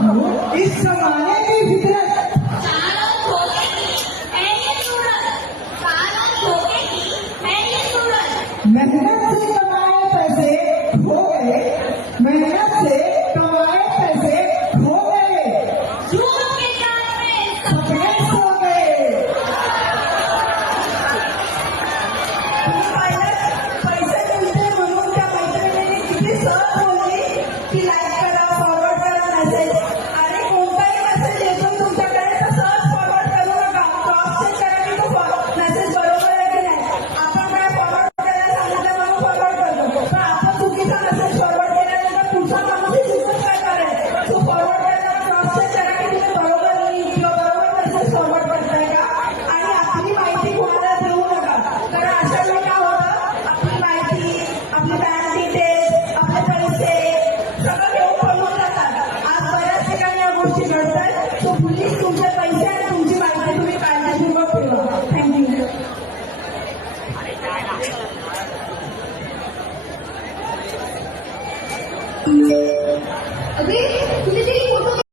हूँ इस जमाने की फितरत। चारों धोखे की है ये सूरत, चारों धोखे की है ये सूरत। मेहनत से कमाए पैसे खो गए, मेहनत से कमाए पैसे खो गए, झूठ के जाल में सपने सो गए। पैसे मिळते म्हणून त्या मैत्रिणीने किती सहज बोलली की लाईक करा, फॉरवर्ड करा मेसेज. अरे कोणताही मेसेज येतो तुमच्याकडे तर सहज फॉरवर्ड करू नका, क्रॉस चेक करा की तो मेसेज बरोबर आहे की नाही. आपण काय फॉरवर्ड करायला सांगितलं म्हणून फॉरवर्ड करतो, पण आपण चुकीचा मेसेज फॉरवर्ड केल्यानंतर पुढचा माणूस चुकून काय करेल. तो फॉरवर्ड करायला क्रॉस चेक करा की तुम्ही बरोबर लिंक किंवा बरोबर मेसेज फॉरवर्ड करताय का. आणि आपली माहिती कोणाला देऊ नका, कारण अशा वेळी काय होतं, आपली माहिती, आपली बँक डिटेल्स, आपले पैसे सगळं घेऊन पळून जातात. आज बऱ्याच ठिकाणी या गोष्टी घडतात. सो प्लीज तुमचे पैसे आणि तुमची माहिती तुम्ही काळजीपूर्वक ठेवा. थँक्यू. अगदी तुझी ती